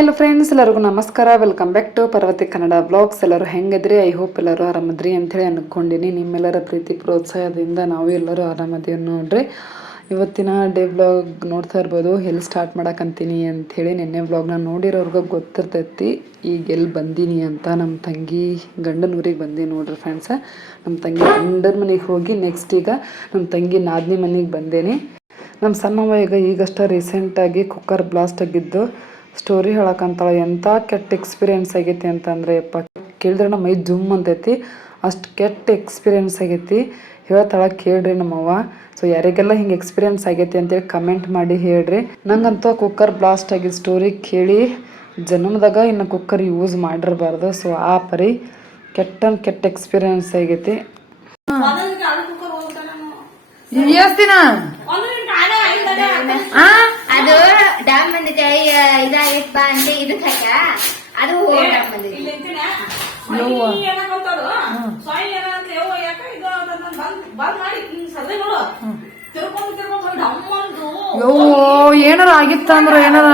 Hello friends, ಎಲ್ಲರಿಗೂ ನಮಸ್ಕಾರ. Welcome back to Parvati Kannada blogs. ಎಲ್ಲರೂ ಹೆಂಗಿದ್ರಿ? ಐ ಹೋಪ್ ಎಲ್ಲರೂ ಆರಾಮದ್ರಿ ಅಂಥೇಳಿ ಅಂದ್ಕೊಂಡಿನಿ. ನಿಮ್ಮೆಲ್ಲರ ಪ್ರೀತಿ ಪ್ರೋತ್ಸಾಹದಿಂದ ನಾವು ಎಲ್ಲರೂ ಆರಾಮದೀವಿ ನೋಡ್ರಿ. ಇವತ್ತಿನ ಡೇ ಬ್ಲಾಗ್ ನೋಡ್ತಾ ಇರ್ಬೋದು. ಎಲ್ಲಿ ಸ್ಟಾರ್ಟ್ ಮಾಡಕ್ಕಂತೀನಿ ಅಂಥೇಳಿ. ನಿನ್ನೆ ಬ್ಲಾಗ್ನ ನೋಡಿರೋರ್ಗೆ ಗೊತ್ತಿರ್ತೈತಿ ಈಗ ಎಲ್ಲಿ ಬಂದೀನಿ ಅಂತ. ನಮ್ಮ ತಂಗಿ ಗಂಡನ ಊರಿಗೆ ಬಂದೀನಿ ನೋಡ್ರಿ ಫ್ರೆಂಡ್ಸ. ನಮ್ಮ ತಂಗಿ ಗಂಡನ ಮನೆಗೆ ಹೋಗಿ ನೆಕ್ಸ್ಟ್ ಈಗ ನಮ್ಮ ತಂಗಿ ನಾದಿನಿ ಮನೆಗೆ ಬಂದೇನಿ. ನಮ್ಮ ಸಣ್ಣವ ಈಗಷ್ಟೇ ರೀಸೆಂಟಾಗಿ ಕುಕ್ಕರ್ ಬ್ಲಾಸ್ಟ್ ಆಗಿದ್ದು ಸ್ಟೋರಿ ಹೇಳಕ್ಕಂತಾಳೆ. ಎಂಥ ಕೆಟ್ಟ ಎಕ್ಸ್ಪೀರಿಯೆನ್ಸ್ ಆಗೈತಿ ಅಂತಂದರೆ ಯಪ್ಪ, ಕೇಳಿದ್ರೆ ನಮ್ಮ ಮೈ ಜುಮ್ ಅಂತೈತಿ. ಅಷ್ಟು ಕೆಟ್ಟ ಎಕ್ಸ್ಪೀರಿಯೆನ್ಸ್ ಆಗೈತಿ. ಹೇಳ್ತಾಳೆ ಕೇಳ್ರಿ ನಮ್ಮವ್ವ. ಸೊ ಯಾರಿಗೆಲ್ಲ ಹಿಂಗೆ ಎಕ್ಸ್ಪೀರಿಯೆನ್ಸ್ ಆಗೈತಿ ಅಂತೇಳಿ ಕಮೆಂಟ್ ಮಾಡಿ ಹೇಳ್ರಿ. ನಂಗಂತೂ ಕುಕ್ಕರ್ ಬ್ಲಾಸ್ಟ್ ಆಗಿದ್ದ ಸ್ಟೋರಿ ಕೇಳಿ ಜನ್ಮದಾಗ ಇನ್ನು ಕುಕ್ಕರ್ ಯೂಸ್ ಮಾಡಿರಬಾರ್ದು. ಸೊ ಆ ಪರಿ ಕೆಟ್ಟ ಎಕ್ಸ್ಪೀರಿಯೆನ್ಸ್ ಆಗೈತಿ. ಅದು ಡ್ಯಾಮ್ ಬಂದಿದೆ ಇದಾಗೈತ್ ಬಾ ಅಂತ ಇದಕ್ಕ ಅದು ಏನಾರ ಆಗಿತ್ತ ಅಂದ್ರ ಏನಾರ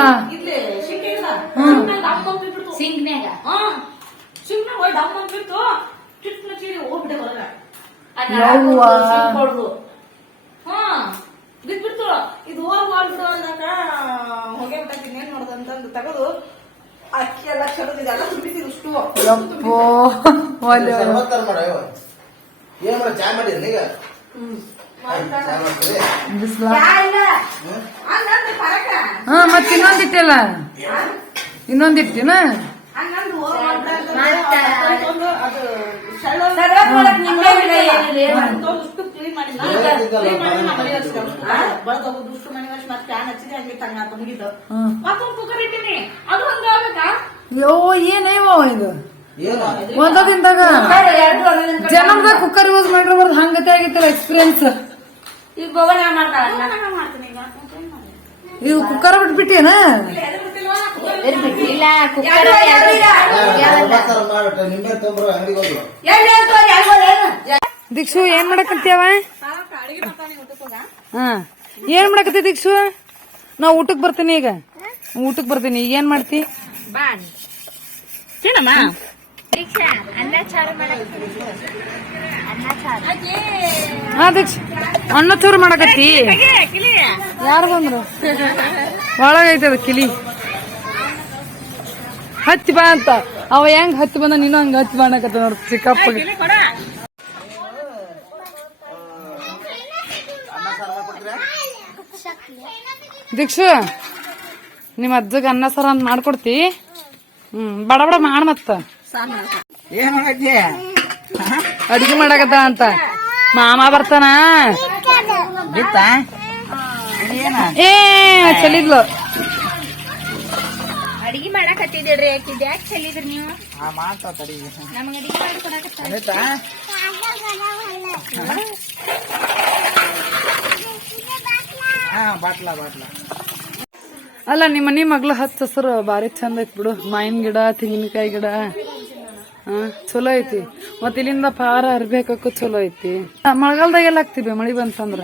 ಸಿಂಕ್ನ್ಯಾಗ ಬಿಟ್ಬಿಡ್ತು. ಇದು ಹೋಗ್ಬಿಡು ಅಂದಾಗ ಹೊಗೆ ಬಿಟ್ಟಾಕಿನ ಏನ್ ನೋಡ್ದಂತಂದು ತಗದು ಅಕ್ಕಿ ಎಲ್ಲ ಚಲೋದು ಇದೆಲ್ಲ ತುಂಬಿಸಿದ್ರು ಅಷ್ಟು. ಮತ್ತ ಇನ್ನೊಂದಿಟ್ಟಲ್ಲ, ಇನ್ನೊಂದಿಟ್ಟಿನ ಏನೇವೋ ಇದು ಒಂದ ದಿನದಾಗ ಜನಮ್ದಾಗ ಕುಕ್ಕರ್ ಯೂಸ್ ಮಾಡಿರ್ಬಾರ್ದು. ಹಂಗತೆ ಆಗಿತ್ತಲ್ಲ ಎಕ್ಸ್ಪೀರಿಯನ್ಸ್. ಈಗ ಕುಕ್ಕರ್ ಬಿಟ್ಬಿಟ್ಟೇನ? ಇಲ್ಲ ಕುಕ್ಕರ್ ದೀಕ್ಷು ಏನ್ ಮಾಡಕತ್ತೀವ? ಏನ್ ಮಾಡಕತ್ತಿ ದೀಕ್ಷು? ನಾ ಊಟಕ್ ಬರ್ತೀನಿ. ಈಗ ಊಟಕ್ ಬರ್ತೀನಿ. ಈಗ ಏನ್ ಮಾಡ್ತಿ? ಹಾ ದೀಕ್ಷ, ಅನ್ನ ಚೂರು ಮಾಡಕತ್ತಿ? ಯಾರು ಬಂದ್ರು? ಒಳಗೈತದ ಕಿಲಿ. ಹತ್ತಿ ಬಾ ಅಂತ ಅವ ಹೆಂಗ್ ಹತ್ತಿ ಬಂದ ನೀನು ಹಂಗ ಹತ್ತಿ ಬಾಣಕತ್ತ ನೋಡ್ ಚಿಕ್ಕಪ್ಪಗೆ. ದೀಕ್ಷು, ನಿಮ್ಮ ಅಜ್ಜಗ ಅನ್ನ ಸಾರ ಅಂತ ಮಾಡ್ಕೊಡ್ತಿ? ಬಡ ಬಡ ಮಾಡ. ಮತ್ತ ಅಡಿಗೆ ಮಾಡಕತ್ತ ಅಂತ ಮಾಮ ಬರ್ತಾನ. ಏ ಚಲಿದ್ಲು. ಅಡಿಗೆ ಮಾಡಕತ್ತಿದ್ರಿ. ಯಾಕೆ ಚೆಲ್ಲಿದ್ರಿ ನೀವು? ನಮಗ ಅಡಿಗೆ ಮಾಡ್ಕೊಡಕತ್ತ ಅಲ್ಲ, ನಿಮ್ಮ ಮನಿ ಮಗ್ಳ ಹಚ್ಚ ಹಸರು ಬಾರಿ ಚಂದ ಐತಿ ಬಿಡು. ಮಾವಿನ ಗಿಡ, ತೆಂಗಿನಕಾಯಿ ಗಿಡ ಚಲೋ ಐತಿ. ಮತ್ತ ಇಲ್ಲಿಂದ ಪಾರ ಅರ್ಬೇಕಕ್ಕೂ ಚಲೋ ಐತಿ. ಮಳೆಗಾಲದಾಗೆಲ್ಲ ಹಾಕ್ತಿವಿ. ಮಳಿ ಬಂತಂದ್ರ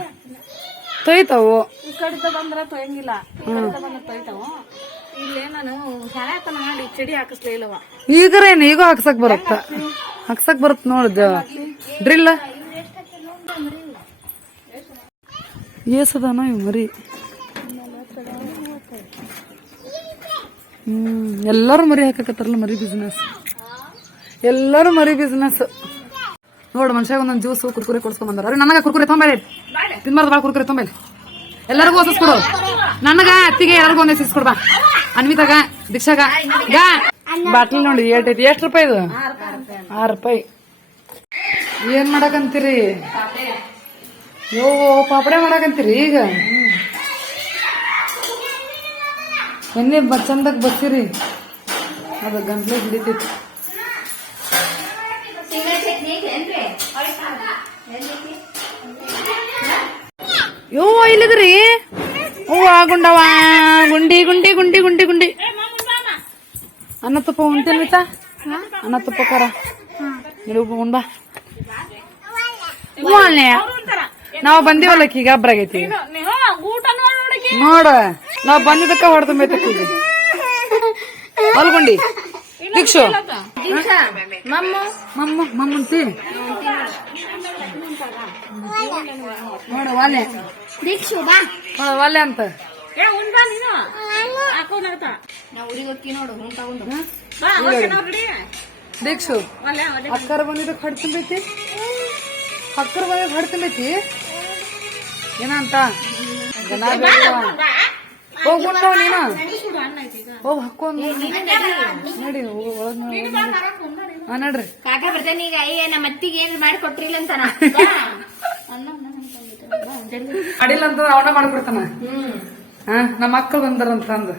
ತೊಯ್ತಾವು. ಈ ಕಡೆ ಬಂದ್ರ ತೊಯ್ಯಂಗಿಲ್ಲ, ತೊಯ್ತಾವು. ಇಲ್ಲೇ ನಾನು ಸಹಾಯತನ ಮಾಡಿ ಚಡಿ ಹಾಕಿಸ್ಲೇ ಇಲ್ಲವ. ಈಗರೇನು ಈಗ ಹಾಕ್ಸಕ್ ಬರುತ್ತ ನೋಡ ಡ್ರಿಲ್. ಏಸದಾನ ಇವ್ ಮರಿ. ಎಲ್ಲಾರು ಮರಿ ಹಾಕಕತ್ತಾರಲ್ಲ. ಮರಿ ಬಿಸ್ನೆಸ್, ಎಲ್ಲಾರು ಮರಿ ಬಿಸ್ನೆಸ್. ನೋಡ್ ಮನುಷ್ಯಾಗ ಒಂದೊಂದ್ ಜ್ಯೂಸ್ ಕುರ್ಕುರೆ ಕೊಡ್ಸ್ಕೊಂಡ್ ಬಂದಾರ. ಅವ್ರು ನನಗ ಕುರ್ಕುರೆ ತೊಂಬೈಲಿ ತಿನ್ಬಾರ್ದು. ಬಾಳ ಕುರ್ಕುರೆ ತೊಂಬೈಲಿ. ಎಲ್ಲರಿಗೂ ಹೊಸಸ್ ಕೊಡು. ನನಗ ಅತ್ತಿಗೆ ಎಲ್ಲರಿಗೂ ಒಂದೇ ಸಿಸ್ ಕೊಡ್ಬಾ. ಅನ್ವಿತಾಗ, ದೀಕ್ಷಾಗ ಬಾಟ್ಲಿ ನೋಡಿ ಏಟೈತಿ. ಎಷ್ಟ್ ರೂಪಾಯಿ ಇದು? 6 ರೂಪಾಯಿ. ಏನ್ ಮಾಡಕಂತೀರಿ? ಪಾಪಡೆ ಮಾಡಕಂತೀರಿ? ಈಗ ಎಣ್ಣೆ ಚಂದಾಗ ಬಸ್ಸಿರಿ. ಅದ ಗಂಟ್ಲೆ ಹಿಡಿತೈತಿ. ಇಲ್ಲಿದ್ರಿ ಗುಂಡವ ಗುಂಡಿ ಗುಂಡಿ ಗುಂಡಿ ಗುಂಡಿ ಗುಂಡಿ. ಅನ್ನ ತುಪ್ಪ ಉಂಟೇನ್ವಿತಾ? ಅನ್ನ ತುಪ್ಪ ಕರ ಉಣ್ ಬಾ. ನಾವ್ ಬಂದಿವಲ್ಲ ಈಗ ಹಬ್ಬರಾಗೈತಿ ನೋಡ. ನಾವ್ ಬಂದಿದ್ದಕ್ಕ ಹೊಡೆದ ಮೇತಕ್ಕೀಗ ಅಲ್ಗೊಂಡಿ ದೀಕ್ಷು ಮಮ್ಮ ಮಮ್ಮಂತಿ ನೋಡು ವಾಲೆ ದೀಕ್ಷು ಬಾ ನೋಡು ವಾಲೆ ಅಂತ ಉಂಡ್ ಬಾ ನೀನು ಹಾಕೋನಾಗತ್ತ ನಾ ಊರಿಗೆ ಹೋಗ್ತಿ ನೋಡು ಹುಂ ತಗೊಂಡು ಬಾ ದೀಕ್ಷು ಅಕ್ಕರ ಬಂದಿದ್ದು ಹೊಡ್ ತುಂಬೈತಿ ಅಕ್ಕರ ಬಂದಿದ್ದು ಹೊಡ್ ತುಂಬೈತಿ ಏನಂತ ಹೋಗ್ಬಿಟ್ಟು ನೀನು ಹೋಗ್ ಹಾಕೊಂಡ್ ನೋಡಿ ಒಳಗ್ ಹಾ ನಡ್ರಿ ಕಾಕ ಬರ್ತಾನೆ ಈಗ ಅಯ್ಯ ನಮ್ಮ ಅತ್ತಿಗೆ ಏನ್ ಮಾಡಿ ಕೊಟ್ರಿಲ್ಲ ಅಂತಾನ ಅಡಿಲ್ಲ ಅಂತ ಅವನ ಮಾಡ್ಬಿಡ್ತಾನ ಹಾ ನಮ್ಮ ಮಕ್ಕಳು ಬಂದಾರಂತ ಅಂದ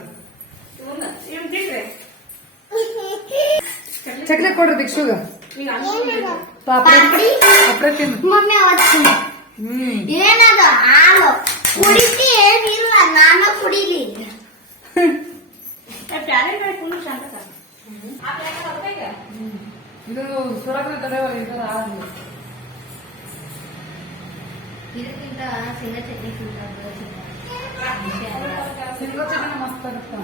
ಚಕ್ಲಿ ಕೊಡ್ರಿ ದೀಕ್ಷುಗ ಅಪ್ರೆ ತಿನ್ನು ಮಮ್ಮಿ ಅವತ್ತು ಏನದು ಹಾಲು ಕುಡಿತಿ ಏನಿಲ್ಲ ನಾನು ಕುಡಿಲಿ ಇದು ಸುರಕ್ಷಿತ ತಡೆವ ಇದು ಇದಕ್ಕಿಂತ ಶೇಂಗಾ ಚಟ್ನಿ ಸಿಂಗೋ ಚಟ್ನಿ ಮಸ್ತ್ ಆಗುತ್ತೆ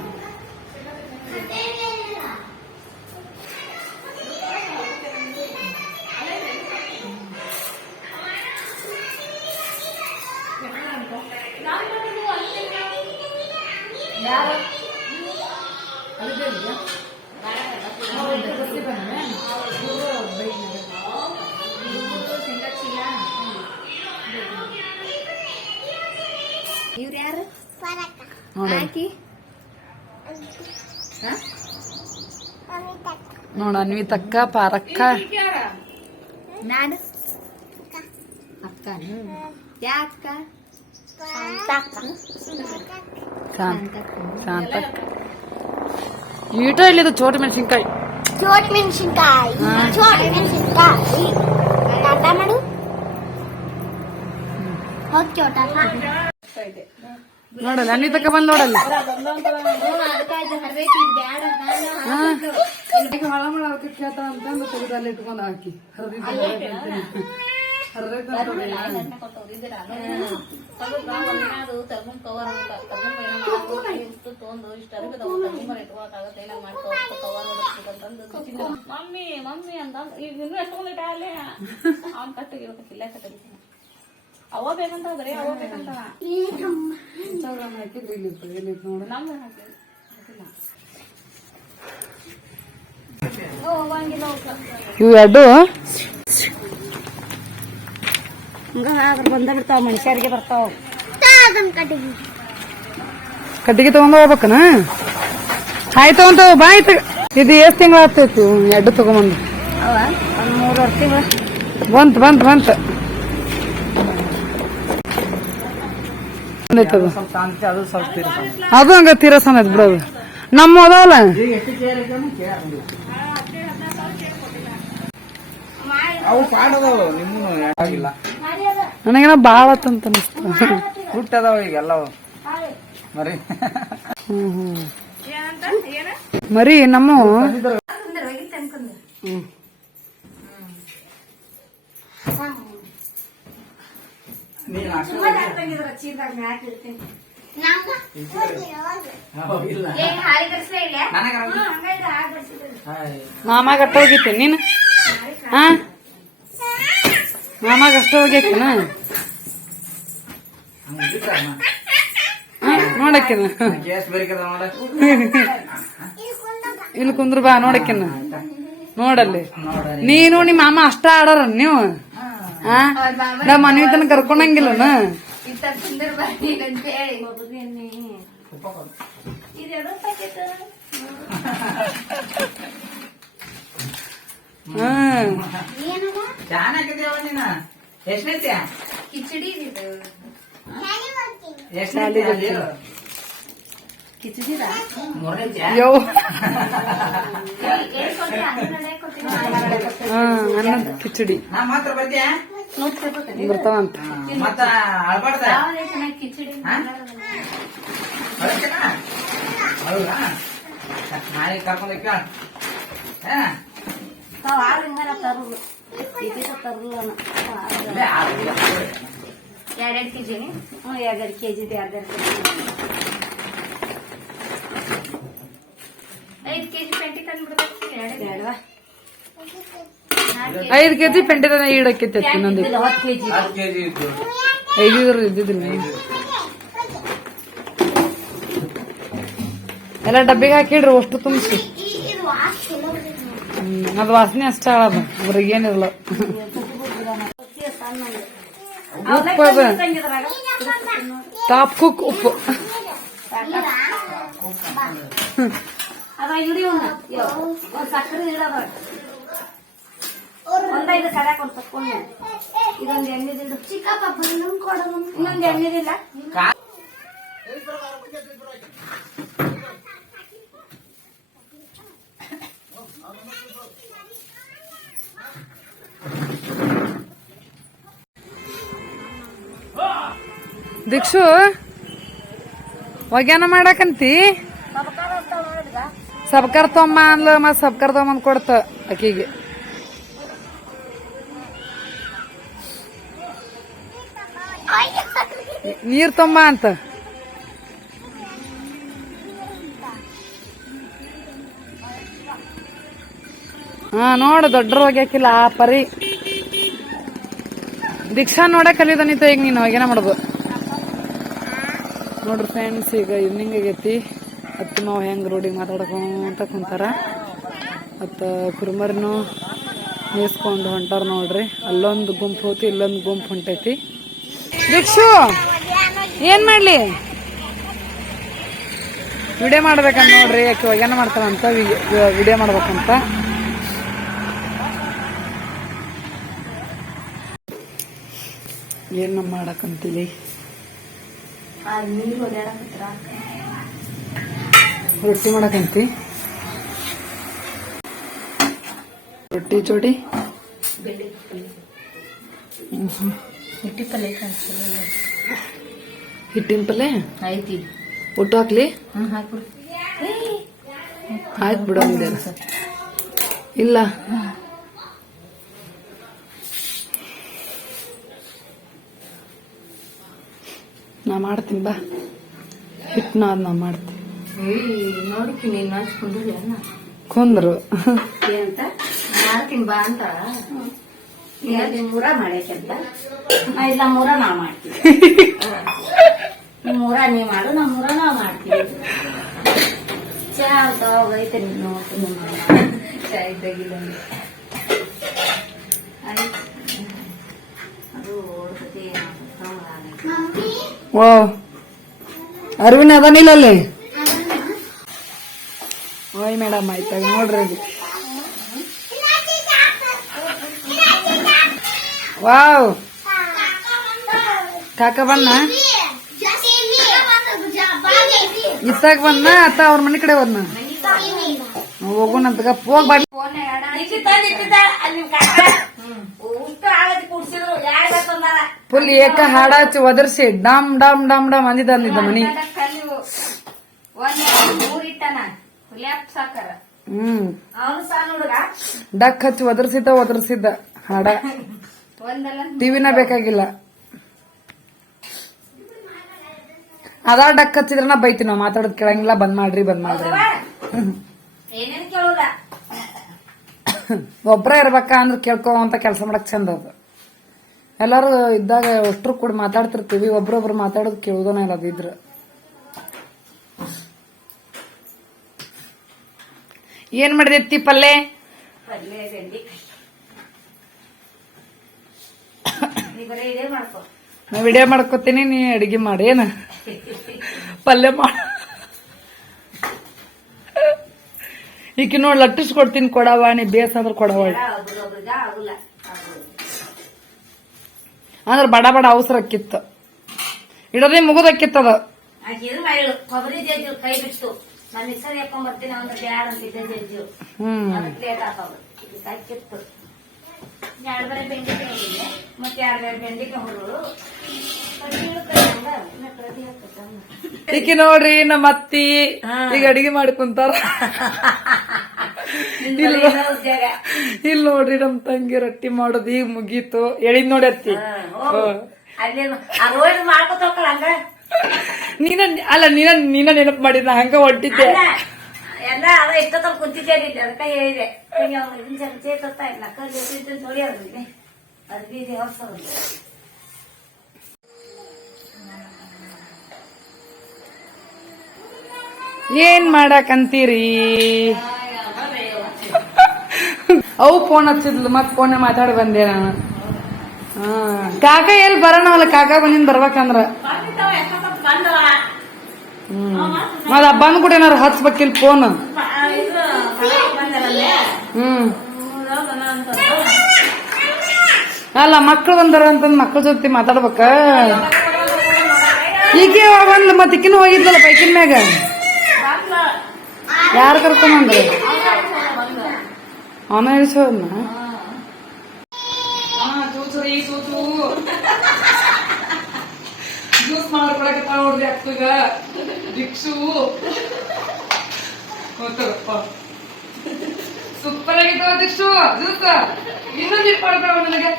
ಇವ್ರ ಯಾರು ನೋಡಿ ನೋಡ ಅನ್ವಿತಕ್ಕ ಪಾರಕ್ಕ ನಾನು ಅಕ್ಕ ಯಾಕ ಶಾಂತ ಈಟ ಇಲ್ಲಿದು ಚೋಟ ಮೆಣಸಿನ್ಕಾಯಿ ಚೋಟ್ ಮೆಣಸಿನ್ಕಾಯಿ ಚೋಟ್ ಮೆಣಸಿನ್ಕಾಯಿ ಟಾಟ ಮಾಡು ಹೋಗಿ ಚೋಟ ನೋಡಲ್ಲ ಅನ್ವಿತಕ್ಕ ಬಂದ್ ನೋಡಲ್ಲ ಹಳ ಮಾಡ ಅದಕ್ಕೆ ಕೇಳ್ತಾಳ ಅಂತಂದು ತೆಗೆದು ಅಲ್ಲಿ ಇಟ್ಕೊಂಡು ಹಾಕಿ ಮಮ್ಮಿ ಮಮ್ಮಿ ಅಂತ ಈಗ ಇನ್ನೂ ಎಷ್ಟೊಂದಿಟ್ಟ ಅಲ್ಲೇ ಅವ್ನ ಕಟ್ಟಿಗೆ ಇಲ್ಲ ಕಟ್ಟಿಗೆ ಅವ ಬೇಕಂತ ಬರೀ ಅವ ಬೇಕಂತ ಹಾಕಿದ್ರಿ ಇಲ್ಲಿ ನೋಡ ನಮ್ಗೆ ಹಾಕಿ ಇವು ಎರಡು ಬಂದ ಬಿಡ್ತಾವ ಮನುಷ್ಯರಿಗೆ ಬರ್ತಾವ ಕಟ್ಟಿಗೆ ತಗೊಂಡ್ ಹೋಗ್ಬೇಕನ ಆಯ್ತು ಅಂತ ಬಾ ಆಯ್ತು ಇದು ಎಷ್ಟ್ ತಿಂಗಳ ಆಗ್ತೈತಿ ಎರಡು ತಗೊಂಬಂದು ಅವ ಒಂದ್ 3 ವರ್ಷ ಬಂತ ಅದು ಹಂಗ ತೀರಸನ ಬಿಡೋದು ನಮ್ಮ ಅದಾವಲ್ಲ ನನಗೇನ ಬಾಳ ಅಂತ ಅನಿಸ್ತ ಹುಟ್ಟದಾವ ಈಗ ಎಲ್ಲವು ಮರಿ ಮರಿ ನಮ್ಮ ಮಾಮಾಗ ಅಷ್ಟ ಹೋಗಿತ್ತು ನೀನು ಹಾ ಮಾಮಾಗ ಅಷ್ಟ ಹೋಗ್ಯಾಕಿನ ನೋಡಕ್ಕಿನ ಇಲ್ಲಿ ಕುಂದ್ರ ಬಾ ನೋಡಕ್ಕಿನ ನೋಡಲ್ಲಿ ನೀನು ನಿಮ್ಮ ಮಾಮ ಅಷ್ಟ ಆಡಾರ ನೀವು ಹಾ ನಮ್ಮ ಮನೆ ತನ ಕರ್ಕೊಂಡಂಗಿಲ್ಲನ ಎಷ್ಟೈತಿ ಕಿಚಡಿ ಕಿಚಡಿರಾ ಯೋ ಅನ್ನದ ಕಿಚಡಿ ನಾ ಮಾತ್ರ ಬರ್ತೀಯ ಬರ್ತಾವಂತ ಮತ್ತ ಅಳ್ಬಾರ್ದ ಕಿಚಡಿ ಹೌದಾ ನಾಳೆ ಕರ್ಕೊಂಡ್ ಕೇಳ ತರುದು ಎರಡೆರಡು ಕೆಜಿ ಎರಡೆರಡು ಕೆಜಿ 5 kg ಪೆಂಟಿ ತಂದ್ಬಿಡ್ಬೇಕು. 5 kg ಪೆಂಟಿದ ಈಡಕ್ಕೈತಿ ಇನ್ನೊಂದು 10 kg. 10 kg ಇತ್ತು 5 ಇದ್ದಿದ್ದಿಲ್ಲ ಎಲ್ಲ ಡಬ್ಬಿಗೆ ಹಾಕಿಡ್ರಿ ಅಷ್ಟು ತುಂಬಿಸಿ. ಇದು ವಾಸ್ ಚಲೋ ಬರ್ತೈತಿ. ಅದು ವಾಸನೆ ಅಷ್ಟೇ ಅಳದ ಅವ್ರಿಗೆ ಏನಿರಲ್ಲ. ಉಪ್ಪು ಅದ ಟಾಪ್ ಕುಕ್ ಉಪ್ಪು. ಅದ ಇಡಿ ಒಂದ್ ಸಕ್ಕರೆ ಇಡೋದ. ಒಂದೈದು ಕಡ್ಯಾಕ್ ಒಂದ್ ತಕ್ಕೊಂಡು ಇದೊಂದು ಎಣ್ಣೆದಿಲ್ಲ. ಚಿಕ್ಕಪ್ಪ ಬಂದು ಕೊಡೋದು. ಇನ್ನೊಂದು ಎಣ್ಣೆದಿಲ್ಲ. ದೀಕ್ಷು ಒಗ್ಯಾನ ಮಾಡಕಂತಿ ಸಬ್ಕರ್ ತೊಂಬ ಅಂದ್ಲ ಮತ್ ಸಬ್ಕರ್ ತೊಗೊಂಬಂದ್ ಕೊಡ್ತ ಆಕಿಗೆ. ನೀರ್ ತೊಂಬ ಅಂತ ಹಾ ನೋಡು ದೊಡ್ಡರ ಒಗ್ಯಾಕಿಲ್ಲ ಆ ಪರಿ. ದೀಕ್ಷಾ ನೋಡಕ್ ಕಲಿಯೋದನಿತ ಈಗ ನೀನು ಒಗ್ಯಾನ ಮಾಡೋದು ನೋಡ್ರಿ ಫ್ರೆಂಡ್ಸ್. ಈಗ ಈವ್ನಿಂಗ್ ಆಗೈತಿ. ಅತ್ತ ನಾವು ಹೆಂಗ್ ರೋಡಿಗೆ ಮಾತಾಡ್ಕೊಂತ ಕುಂತಾರ. ಅತ್ತ ಕುರುಮರ್ನು ಮೇಸ್ಕೊಂಡು ಹೊಂಟಾರ ನೋಡ್ರಿ. ಅಲ್ಲೊಂದು ಗುಂಪು ಹೋತಿ ಇಲ್ಲೊಂದು ಗುಂಪು ಹೊಂಟೈತಿ. ದೀಕ್ಷು ಏನ್ ಮಾಡ್ಲಿ ವಿಡಿಯೋ ಮಾಡ್ಬೇಕಂತ ನೋಡ್ರಿ. ಯಾಕೆ ಒಗ್ಯಾನ ಮಾಡ್ತಾರಂತ ವಿಡಿಯೋ ಮಾಡ್ಬೇಕಂತ. ಏನ್ ಮಾಡಕಂತೀವಿ ರೊಟ್ಟಿ ಮಾಡಕಂತಿ. ರೊಟ್ಟಿ ಜೋಡಿ ಹಿಟ್ಟಿ ಪಲ್ಯ ಕಾಣಿಸ್ತಿಲ್ಲ. ಹಿಟ್ಟಿನ ಪಲ್ಯ ಐತಿ. ಒಟ್ಟು ಹಾಕ್ಲಿ. ಹಾಕ್ಬಿಡು. ಆಯ್ತು ಬಿಡು ಅಂದೆ. ಇಲ್ಲ ನಾ ಮಾಡ್ತೀನಿ ಬಾ. ಹಿಟ್ಟನ ನಾ ಮಾಡ್ತೀನಿ. ನೋಡಕ್ಕೆ ನೀನ್ ಹಚ್ಕೊಂಡಿಲ್ಲ ಕುಂದ್ರು ಏನಂತ ಮಾಡ್ತೀನಿ ಬಾ ಅಂತ. ಮೂರ ಮಾಡ್ಯಾಕಂತ ಇಲ್ಲ ಮೂರ ನಾವ್ ಮಾಡ್ತೀವಿ. ಮೂರ ನೀವ್ ಮಾಡು ನಾ ಮೂರ ನಾವ್ ಮಾಡ್ತೀವಿ. ಚಾ ಅಂತ ಹೋಗೈತೆ ನೀನು ಚಾ ಇದ್ದಾಗಿಲ್ಲ ಅದು ಓಡ್ತತಿ. ಓ ಅರವಿಂದ್ ಅದನಿಲ್ಲ ಅಲ್ಲಿ. ಓಯ್ ಮೇಡಮ್ ಆಯ್ತಾಗ ನೋಡ್ರಿ ಅದು. ವಾವ್ ಕಾಕ ಬಣ್ಣ ಇತ್ತಾಗ ಬಂದ ಅತ್ತ ಅವ್ರ ಮನೆ ಕಡೆ ಬಂದ. ಹೋಗೋಣಂತ ಹೋಗ್ಬಾರ್ದು. ಫುಲ್ ಏಕ ಹಾಡ ಹಚ್ಚಿ ಒದರ್ಸಿ ಡಮ್ ಡಮ್ ಡಮ್ ಡಮ್ ಅಂದಿದ್ದ ಮನಿ. ಡಕ್ ಹಚ್ಚಿ ಒದರ್ಸಿದ್ದ ಹಾಡ. ಟಿವಿನ ಬೇಕಾಗಿಲ್ಲ. ಅದ ಡಕ್ ಹಚ್ಚಿದ್ರ ಬೈತಿ ನಾವ್ ಮಾತಾಡೋದ್ ಕೇಳಂಗಿಲ್ಲ. ಬಂದ್ ಮಾಡ್ರಿ ಒಬ್ರ ಇರ್ಬೇಕ ಅಂದ್ರ ಕೇಳ್ಕೊ ಅಂತ ಕೆಲ್ಸ ಮಾಡಕ್ ಚಂದ ಅದು. ಎಲ್ಲಾರು ಇದ್ದಾಗ ಅಷ್ಟ್ರು ಕೂಡ ಮಾತಾಡ್ತಿರ್ತೀವಿ. ಒಬ್ರೊಬ್ರು ಮಾತಾಡೋದು ಕೇಳುದನ ಇಲ್ಲ ಇದ್ರ. ಏನ್ ಮಾಡಿದೈತಿ ಪಲ್ಲೆ? ನಾ ವಿಡಿಯೋ ಮಾಡ್ಕೋತೀನಿ, ನೀ ಅಡಿಗೆ ಮಾಡಿ. ಏನ ಪಲ್ಯ ಮಾಡ ಈಕಿ ನೋಡ್ ಲಟ್ಟಿಸ್ಕೊಡ್ತೀನಿ ಕೊಡವ. ನೀ ಬೇಸಂದ್ರ ಕೊಡವ ಅಂದ್ರ ಬಡ ಬಡ ಅವಸರಕ್ಕಿತ್ತು. ಇಡೋದೇ ಮುಗುದಕ್ಕಿತ್ತದ. ಕೊಬ್ಬರಿ ಜಜ್ಜು ಕೈ ಬಿಟ್ಟು ನಾನು ಮಿಕ್ಸರ್ ಹಾಕೊಂಡ್ ಬರ್ತೀನಿ ಅಂದ್ರೆ ಬ್ಯಾಡ ಅಂತಿದ್ದೆ ಜಜ್ಜು. ಅದಕ್ಕೆ ಲೇಟ್ ಹಾಕೋದು. ಇದಕ್ಕಿತ್ತು 2 ಬರೆ ಬೆಂಡೆಕಾಯಿ ಮತ್ತೆ 2 ಬರೆ ಬೆಂಡೆಕಾಯಿ ಹುರು. ಈಕಿ ನೋಡ್ರಿ ನಮ್ಮ ಅತ್ತಿ ಈಗ ಅಡಿಗೆ ಮಾಡಿ ಕುಂತಾರ. ಇಲ್ಲಿ ನೋಡ್ರಿ ನಮ್ ತಂಗಿ ರೊಟ್ಟಿ ಮಾಡೋದು ಈಗ ಮುಗೀತು. ಹೇಳಿದ್ ನೋಡಿ ಅತ್ತಿ. ಮಾಡ್ಕೊತ ಹಂಗ ನೀನ ಅಲ್ಲ ನೀನ ನೆನಪು ಮಾಡಿದ ಹಂಗ ಹೊಟ್ಟಿದ್ದೆ. ಎಲ್ಲ ಅದ ಇಷ್ಟೊತ್ತಲ್ಲಿ ಕುಂತಿದ್ದೇನೆ ಅದಕ್ಕೆ ಹೇಳಿದೆ ಇದನ್ನ ಚಮಚೆ ತತ್ತಾ ಇಲ್ಲ ಕಲ್ಲು ನೋಡಿ ಅವ್ರಿಗೆ ಅದು ಬೀದಿ ಹೊಸ ಏನ್ ಮಾಡಕಂತೀರಿ ಅವು ಫೋನ್ ಹಚ್ಚಿದ್ಲು ಮತ್ ಫೋನ್ ಮಾತಾಡಿ ಬಂದೆ ನಾನು. ಕಾಕ ಎಲ್ಲಿ ಬರೋಣವಲ್ಲ, ಕಾಕ ಬಂದಿನ್ ಬರ್ಬೇಕಂದ್ರ ಮತ್ ಬಂದ್ ಕೂಡ ಏನಾರ ಹಚ್ಬೇಕಿಲ್ ಫೋನ್. ಅಲ್ಲ ಮಕ್ಳು ಬಂದಾರ ಅಂತಂದ್ ಮಕ್ಳ ಜೊತೆ ಮಾತಾಡ್ಬೇಕ. ಈಕೆ ಬಂದ್ಲ ಮತ್ ಇಕ್ಕಿನ ಹೋಗಿದ್ಲಲ್ಲ ಬೈಕಿನ ಮ್ಯಾಗ, ಯಾರು ಕರ್ಕೊಂಡ್ಬಂದ್ರ? ಅವನ ಇಳಿಸೋದ್ನ ಜ್ಯೂಸ್ ಮಾಡ್ಕೊಳಕತ್ತ ನೋಡ್ರಿ ಅಕ್ಕಗ ಭಿಕ್ಷು ಸೂಪರ್ ಆಗಿತ್ತು ದಿಕ್ಷು ಜ್ಯೂಸ್. ಇನ್ನೊಂದು ಇಟ್ಟು ಮಾಡ್ಕೊಳ ನನಗೆ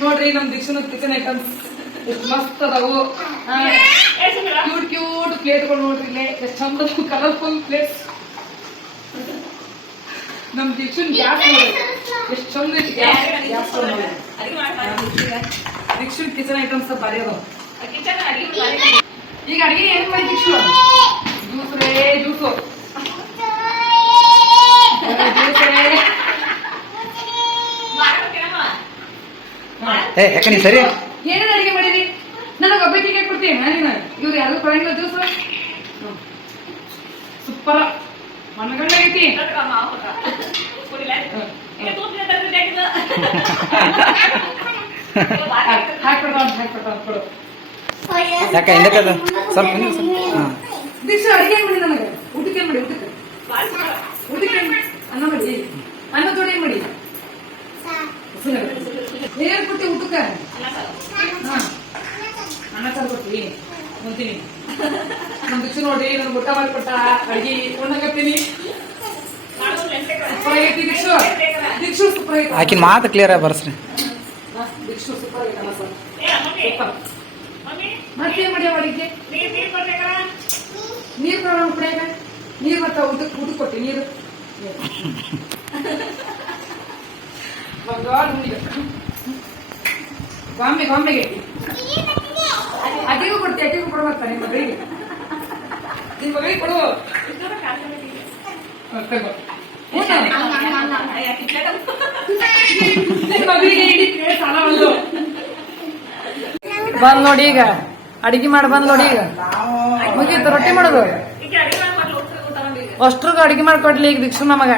ನೋಡ್ರಿ ನಮ್ ದಿಕ್ಷುನ ಕಿಚನ್ ಐಟಮ್ಸ್ ಎಷ್ಟು ಮಸ್ತ್ ಅದಾವು. ಕ್ಯೂಟ್ ಕ್ಯೂಟ್ ಪ್ಲೇಟ್ಗಳು ನೋಡ್ರಿ ಇಲ್ಲೇ ಎಷ್ಟು ಚಂದ ಕಲರ್ಫುಲ್ ಪ್ಲೇಟ್ಸ್. ನಮ್ ದಿಕ್ಷುನ್ ಗ್ಯಾಸ್ ನೋಡಿ ಎಷ್ಟು ಚಂದ ಐತಿ ಗ್ಯಾಸ್ ನೋಡಿ. ದಿಕ್ಷುನ್ ಕಿಚನ್ ಐಟಮ್ಸ್ ಭಾರಿ ಅದಾವ. ಈಗ ಅಡಿಗೆ ಏನ್ ಮಾಡಿ ದಿಕ್ಷು? ಜ್ಯೂಸ್ ರೇ ಜ್ಯೂಸು ಯಾಕೆ ಸರಿ ಏನೇನು ಅಡಿಗೆ ಮಾಡಿರಿ? ನನಗೆ ಒಬ್ಬರಿಗೆ ಕೊಡ್ತೀನಿ ನೀನು. ಇವ್ರು ಯಾರು ಕೊಡಂಗಿಲ್ಲ ಜ್ಯೂಸ್. ಸೂಪರ್ ಮನಗಂಡಾಗೈತಿ. ಹಾಕ್ಬಿಡ್ತಾವ ಯಾಕೆ ಹಿಂದಕ್ಕೆ ಸ್ವಲ್ಪ ದೀಕ್ಷಾ ಅಡಿಗೆ ಮಾಡಿ ನನಗೆ ಊಟಕ್ಕೆ ಮಾಡಿ ಊಟಕ್ಕೆ ಅನ್ನ ಮಾಡಿ ಅನ್ನ ಜೋಡಿ ಏನ್ ಮಾಡಿ ಏನ್ ಕೊಡ್ತಿ ಊಟಕ್ಕೆ? ಅನ್ನ ಸಾರು ಕೊಡ್ತೀವಿ ಮುಂತೀನಿ. ನಮ್ ದಿಕ್ಷು ನೋಡ್ರಿ ನನ್ ಊಟ ಮಾಡಿಕೊಟ್ಟ ಅಡಿಗೆ ಉಣ್ಣಕತ್ತೀನಿ. ಸೂಪರ್ ಆಗೈತಿ ದಿಕ್ಷು. ದಿಕ್ಷು ಸೂಪರ್ ಆಗೈತಿ. ಆಕಿನ ಮಾತು ಕ್ಲಿಯರ್ ಆಗಿ ಬರ್ಸ್ರಿ. ದಿಕ್ಷು ಸೂಪರ್ ಆಗೈತಿ ಅನ್ನ ಸಾರು. ಮತ್ತೇನ್ ಮಾಡ್ಯಾವ ಅಡಿಗೆ? ನೀರ್ ಕೊಡೋಣ ಕುಡಿಯಾಕ. ನೀರ್ ಮತ್ತ ಊಟಕ್ಕೆ ಕೊಟ್ಟಿ ನೀರು ಗಾಂಬೆ ಗಾಂಬೆಗೆ ಅಕ್ಕಿಗೂ ಕೊಡ್ತಿ. ಅಕ್ಕಿಗೂ ಕೊಡ್ಬೇಕ ನಿಮ್ಮ ಮಗಳಿಗೆ. ನಿಮ್ ಮಗಳಿಗೆ ಕೊಡು. ಮಗಳಿಗೆ ಇಡೀ ಸಾಲ ಒಂದು ಬಂದ್ ನೋಡಿ. ಈಗ ಅಡಿಗೆ ಮಾಡಿ ಬಂದ್ ನೋಡಿ. ಈಗ ಮುಗೀತು ರೊಟ್ಟಿ ಮಾಡೋದು. ಅಷ್ಟ್ರಿಗೆ ಅಡಿಗೆ ಮಾಡ್ಕೊಡ್ಲಿ ಈಗ ದಿಕ್ಷು ನಮಗ.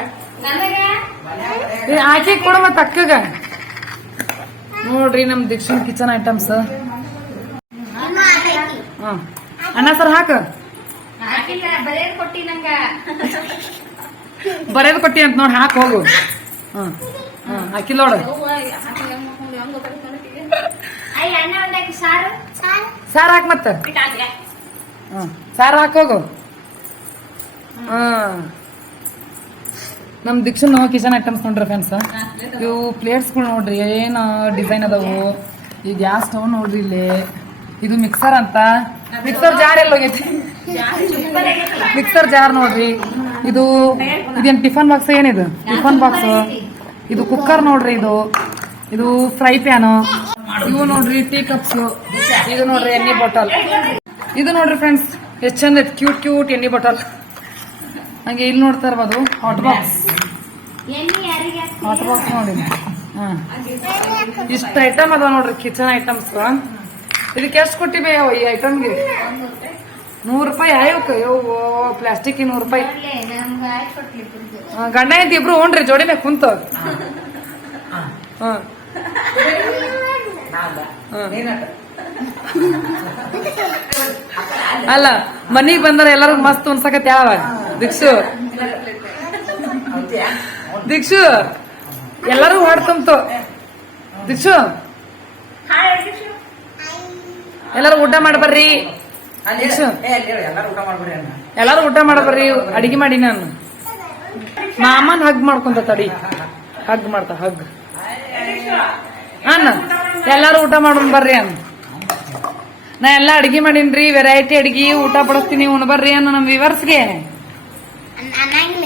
ಆಕಿ ಕೊಡ ಮತ್ತ ಅಕ್ಕಗ ನೋಡ್ರಿ ನಮ್ ದಿಕ್ಷನ್ ಕಿಚನ್ ಐಟಮ್ಸ್. ಅನ್ನ ಸರ್ ಹಾಕ. ಬರೇದ್ ಕೊಟ್ಟಿ ಅಂತ ನೋಡ್ ಹಾಕ್ ಹೋಗು. ಹಾಕಿಲ್ಲ ನೋಡು. ಸಾರ್ ಹಾಕ್ ಮತ್ತ ಸಾರ್ ಹಾಕೋಗು. ನಮ್ ದಿಕ್ಷನ್ ಕಿಚನ್ ಐಟಮ್ಸ್ ನೋಡ್ರಿ ಫ್ರೆಂಡ್ಸ್. ಇವು ಪ್ಲೇಟ್ಸ್ ಗಳು ನೋಡ್ರಿ ಏನ್ ಡಿಸೈನ್ ಅದಾವು. ಈ ಗ್ಯಾಸ್ ಸ್ಟವ್ ನೋಡ್ರಿ ಇಲ್ಲಿ. ಇದು ಮಿಕ್ಸರ್ ಅಂತ. ಮಿಕ್ಸರ್ ಜಾರ್ ಎಲ್ಲ ಹೋಗೈತಿ. ಮಿಕ್ಸರ್ ಜಾರ್ ನೋಡ್ರಿ. ಇದು ಇದೇನ್ ಟಿಫನ್ ಬಾಕ್ಸ್? ಏನಿದು ಟಿಫನ್ ಬಾಕ್ಸ್? ಇದು ಕುಕ್ಕರ್ ನೋಡ್ರಿ. ಇದು ಫ್ರೈ ಪ್ಯಾನ್. ಇವು ನೋಡ್ರಿ ಟೀ ಕಪ್ಸ್. ಇದು ನೋಡ್ರಿ ಎಣ್ಣೆ ಬಾಟಲ್. ಇದು ನೋಡ್ರಿ ಫ್ರೆಂಡ್ಸ್ ಎಷ್ಟ್ ಚಂದ ಐತಿ ಕ್ಯೂಟ್ ಕ್ಯೂಟ್ ಎಣ್ಣೆ ಬಾಟಲ್. ಹಂಗೆ ಇಲ್ಲಿ ನೋಡ್ತಾ ಇರ್ಬೋದು ಹಾಟ್ ಬಾಕ್ಸ್. ಹಾಟ್ ಬಾಕ್ಸ್ ನೋಡಿ. ಇಷ್ಟ ಐಟಮ್ ಅದಾವ ನೋಡ್ರಿ ಕಿಚನ್ ಐಟಮ್ಸ್. ಇದಕ್ಕೆ ಎಷ್ಟು ಕೊಟ್ಟಿವೆ ಈ ಐಟಮ್ಗೆ? 100 ರೂಪಾಯಿ. ಪ್ಲಾಸ್ಟಿಕ್ 100 ರೂಪಾಯಿ. ಗಂಡ ಅಂತ ಇಬ್ರು ಓಣ್ರಿ ಜೋಡಿನ ಕುಂತ. ಅಲ್ಲ ಮನಿಗ್ ಬಂದಾರ ಎಲ್ಲರಿಗೂ ಮಸ್ತ್ ಅನ್ಸಕತ್. ಯಾವ ದಿಕ್ಷು ದಿಕ್ಷು ಎಲ್ಲರೂ ಹೊಡ್ತಂತು. ದಿಕ್ಷು ಎಲ್ಲಾರು ಊಟ ಮಾಡ್ಬರ್ರಿ. ಎಲ್ಲಾರು ಊಟ ಮಾಡ್ಬರ್ರಿ. ಅಡಿಗೆ ಮಾಡಿ ನಾನು ಮಾಮನ್ ಹಗ್ ಮಾಡ್ಕೊಂತ ತಡಿ. ಹಗ್ ಮಾಡ್ತಾ ಹಗ್ ಅನ್ನ ಎಲ್ಲಾರು ಊಟ ಮಾಡೋಣ ಬರ್ರಿ ಅನ್ನ. ನಾ ಎಲ್ಲಾ ಅಡಿಗೆ ಮಾಡೀನ್ರಿ. ವೆರೈಟಿ ಅಡಿಗೆ ಊಟ ಪಡಿಸ್ತೀನಿ. ಉಣ್ ಬರ್ರಿ ಅನ್ನ ನಮ್ ವಿವರ್ಸ್ಗೆ. ಅನ್ನಂಗಿಲ್ಲ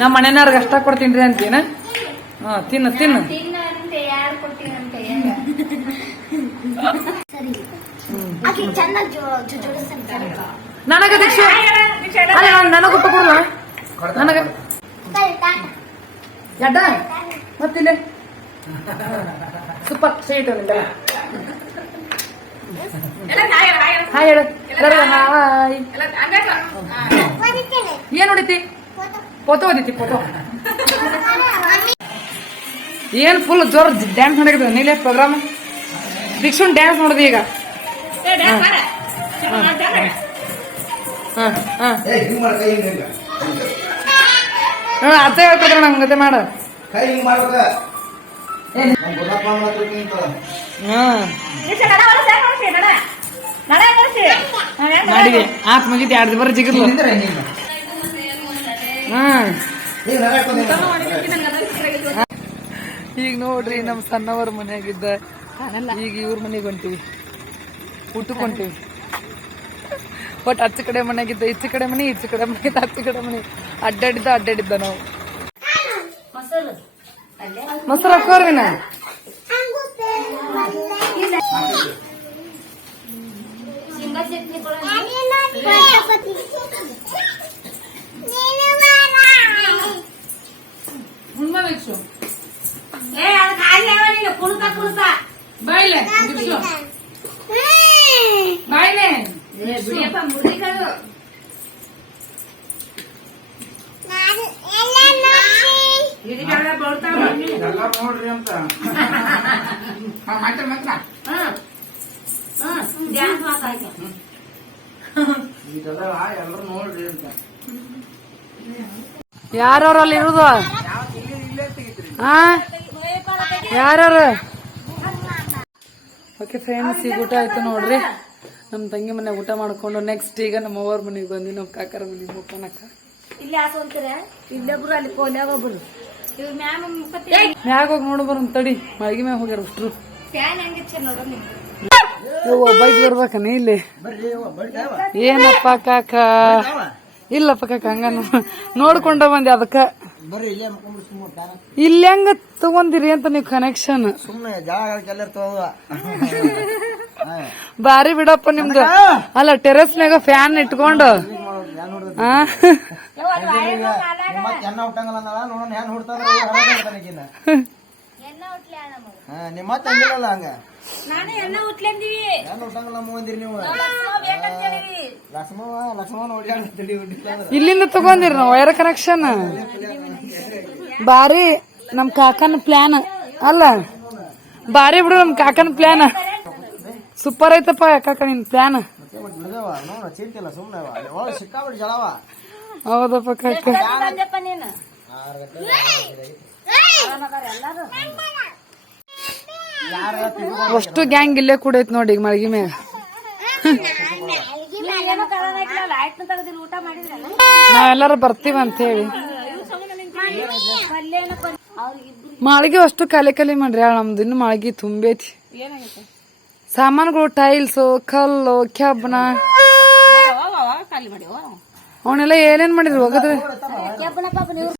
ನಮ್ಮ ಮನೆಯವ್ರಿಗೆ ಅಷ್ಟ ಕೊಡ್ತೀನಿ ಅಂತೀನ. ಹಾ ತಿನ್ನು ತಿನ್ನು. ತಿನ್ನಂತೆ ಯಾರು ಕೊಡ್ತೀನಂತೆ ಆಕೆ ಚೆನ್ನಾಗಿ ಜೋಡಿಸ್ತಾನೆ. ನನಗ ದೀಕ್ಷೆ ನನಗ ಊಟ ಕೊಡುವ ನನಗ ಎಡ್ಡ ಮತ್ತಿಲ್ಲ ಸೂಪರ್ ಸ್ವೀಟ್ ಹಾಯ್ ಹೇಳು ಹಾಯ್. ಏನ್ ಹೊಡಿತಿ? ಫೋಟೋ ಹೊಡಿತಿ ಫೋಟೋ. ಏನ್ ಫುಲ್ ಜೋರ್ ಡ್ಯಾನ್ಸ್ ಮಾಡಿದ್ರು ನೀಲೇ ಪ್ರೋಗ್ರಾಮ್. ದೀಕ್ಷನ್ ಡ್ಯಾನ್ಸ್ ನೋಡಿದ್ವಿ ಈಗ. ಅತ್ತೆ ಹೇಳ್ಕೊಡ್ರ ನಮ್ಗತೆ ಮಾಡ. ಮಾಡಿದೆ ಆತ್ ಮುಗಿತಿ 2 ಬರ ಜಿಗಿದ್ಲು. ಈಗ ನೋಡ್ರಿ ನಮ್ ಸಣ್ಣವರ ಮನೆಯಾಗಿದ್ದ ಈಗ ಇವ್ರ ಮನೆಗೆ ಹೊಂಟಿವಿ, ಊಟಕ್ಕೆ ಹೊಂಟಿವಿ. ಬಟ್ ಹಚ್ಚ ಕಡೆ ಮನೆಯಾಗಿದ್ದ ಈಚೆ ಕಡೆ ಮನೆ, ಈಚೆ ಕಡೆ ಮನೆ ಹಚ್ಚ ಕಡೆ ಮನೆ ಅಡ್ಡಾಡಿದ್ದ ನಾವು. ಮೊಸರು ಹಾಕೋರ್ವಿನ ಬಾಯ್ಲೆ ಬಾಯ್ಲೆ ನೋಡ್ರಿ ಅಂತ ಎಲ್ಲರೂ ನೋಡ್ರಿ ಅಂತ. ಯಾರ್ಯಾರು ಅಲ್ಲಿ ಇರುದು? ಯಾರ್ಯಾರು? ಓಕೆ ಫ್ರೆಂಡ್ಸ್, ಈಗ ಊಟ ಆಯ್ತು ನೋಡ್ರಿ. ನಮ್ ತಂಗಿ ಮನೆ ಊಟ ಮಾಡ್ಕೊಂಡು ನೆಕ್ಸ್ಟ್ ಈಗ ನಮ್ಮ ಅವ್ರ ಮನೆಗೆ ಬಂದ್ವಿ, ನಮ್ ಕಾಕರ ಮನೆಗೆ ಮುಖನಕ್ಕ. ಇಲ್ಲಿ ಹಾಕೊಂತೀರ ಇಲ್ಲೊಬ್ರು ಅಲ್ಲಿ ಕೋಲ್ಯಾಗ ಒಬ್ರು ಇವ್ರ ಮ್ಯಾಗ ಹೋಗಿ ನೋಡು ಬರೋನ್ ತಡಿ. ಮಳಗಿ ಮ್ಯಾಗ ಹೋಗ್ಯಾರ ಅಷ್ಟ್ರು. ಫ್ಯಾನ್ ಹೆಂಗಿರ್ತೀರ ನೋಡ್ರಿ. ಒಬ್ಬಾಗಿ ಬರ್ಬೇಕನ ಇಲ್ಲಿ? ಏನಪ್ಪ ಕಾಕ? ಇಲ್ಲಪ್ಪ ಕಾಕ, ಹಂಗ ನೋಡ್ಕೊಂಡ ಬಂದೆ ಅದಕ್ಕ. ಇಲ್ಲಿ ಹೆಂಗ ತಗೊಂಡಿರಿ ಅಂತ ನೀವು ಕನೆಕ್ಷನ್? ಬಾರಿ ಬಿಡಪ್ಪ ನಿಮ್ದು. ಅಲ್ಲ ಟೆರೆಸ್ನಾಗ ಫ್ಯಾನ್ ಇಟ್ಕೊಂಡು ನಾನು ಎಣ್ಣೆ ಉಟ್ಲಂದಿವಿ ಇಲ್ಲಿಂದ ತಗೊಂಡಿರಿ ನಾವು ವೈರ್ ಕನೆಕ್ಷನ್. ಬಾರಿ ನಮ್ ಕಾಕನ ಪ್ಲಾನ್ ಅಲ್ಲ, ಬಾರಿ ಬಿಡು ನಮ್ ಕಾಕನ ಪ್ಲಾನ್. ಸೂಪರ್ ಐತಪ್ಪ ಕಾಕ ನಿನ್ ಪ್ಲಾನ್. ಹೌದಪ್ಪ ಕಾಕ. ನೀನು ಅಷ್ಟು ಗ್ಯಾಂಗ್ ಇಲ್ಲೇ ಕೂಡ ಐತ್ ನೋಡಿ ಈಗ ಮಳಗಿ ಮ್ಯಾಗ. ನಾವೆಲ್ಲಾರು ಬರ್ತೀವಿ ಅಂತ ಹೇಳಿ ಮಾಳಿಗೆ ಅಷ್ಟು ಕಲಿ ಮಾಡ್ರಿ. ನಮ್ದು ಇನ್ನು ಮಾಳಿಗೆ ತುಂಬೈತಿ. ಸಾಮಾನುಗಳು ಟೈಲ್ಸ್, ಕಲ್ಲು, ಕೆಬ್ಬನ ಅವನ್ನೆಲ್ಲ ಏನೇನ್ ಮಾಡಿದ್ರು ಹೋಗದ್ರೆ